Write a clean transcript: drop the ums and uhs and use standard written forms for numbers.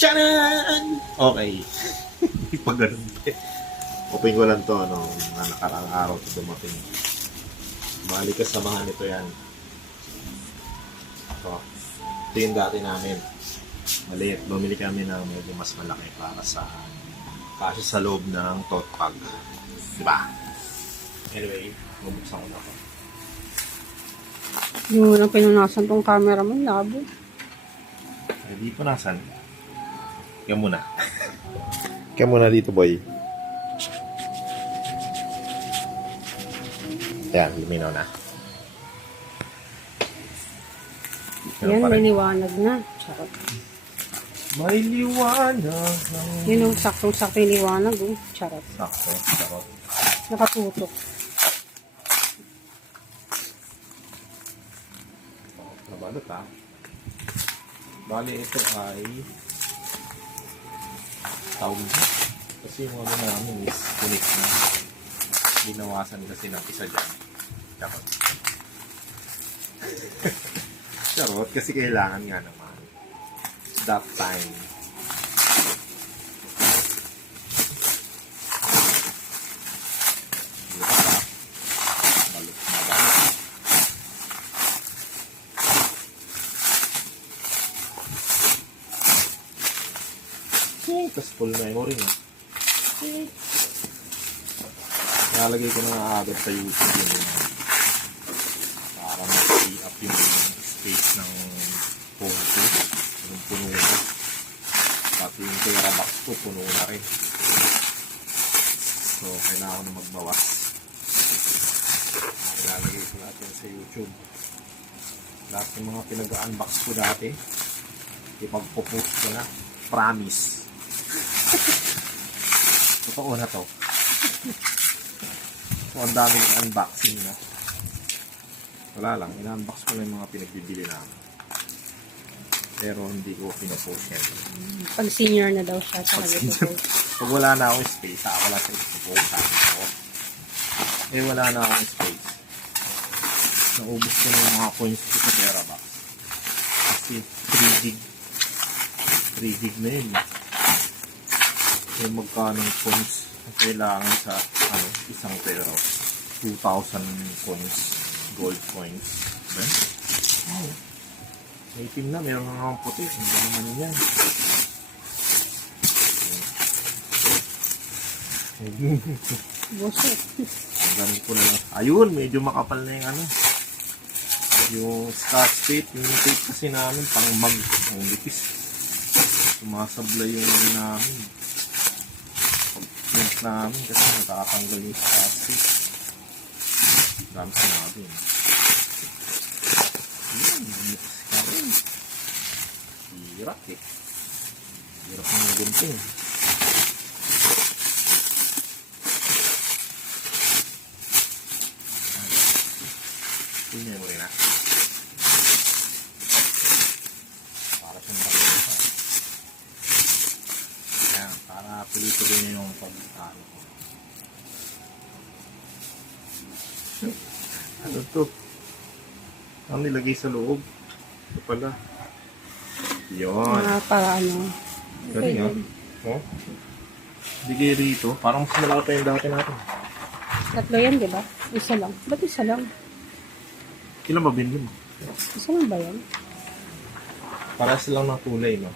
Charan! Okay. Hindi pa ganun. Open ko lang to, ano, mga nakaraang araw ito dumating. Balik ka samahan nito yan. Ito yung dati namin. Maliit. Bumili kami ng medyo mas malaki para sa kasi sa loob ng tote bag. Diba? Anyway, bubuksan ko na ako. Yung unang pinunasan tong camera mo, labo. Hindi po nasan. Kaya muna. Kaya muna dito, boy. Yan, luminaw na. Yan, may liwanag na. Charot. May liwanag. Yun yung saktong-sakto yung liwanag. Oh. Charot. Sakto, sarap. Nakatutok. Nabalot ha. Bali ito ay tawag na. Kasi yung ano namin is unik na. Ginawasan kasi ng isa dyan. Charot. Charot kasi kailangan nga naman. That time. Balot na balot. Tapos full memory nga. Nalagay ko na agad sa YouTube yun. Para ma-free up yung space ng phone ko. Yung puno ko. Pati yung pera box ko, puno na rin. So, kailangan ko na magbawas. Nalagay ko natin sa YouTube. Lahat ng mga pinag-unbox ko dati, ipagpo-post ko na. Promise. Totoo na to. So, ang daming unboxing na. Wala lang, in-unbox ko lang yung mga pinagbibili namin. Pero hindi ko pinapost yan. Pag senior na daw siya, sa nag-post. Pag wala na akong space, wala sa ipopost sabi ko. Eh, wala na akong space. Naubos ko na yung mga coins ko sa Terabox. Kasi 3 gig. 3 gig na yun. Yung magkanong coins ang kailangan sa isang pera. 2,000 coins. Gold coins. Diba? Oh. May itim na, meron nga akong puti. Hindi naman yan. Buset. Ang ganun ko na lang. Ayun, medyo makapal na yung ano. Yung scotch tape. Yung tape kasi namin, pang mag. Ang lipis. Sumasablay yung ano namin. Pag-print namin kasi natatanggal yung scotch tape. Dami sinabi. Yun, mix ka rin. Hirap eh. Hirap ng gunting. Tingnan mo rin na. Para siyang bakit pa. Yan, para tuloy-tuloy niya yung pag-ano ko. Ano to? Ang nilagay sa loob. Ito pala. Yun. Para ano. Galing ah. Oh? Bigay rito. Parang mas malaki pa yung dati natin. Tatlo yan, di ba? Isa lang. Ba't isa lang? Ilan ba binili mo? Isa lang ba yan? Para silang ng kulay, no?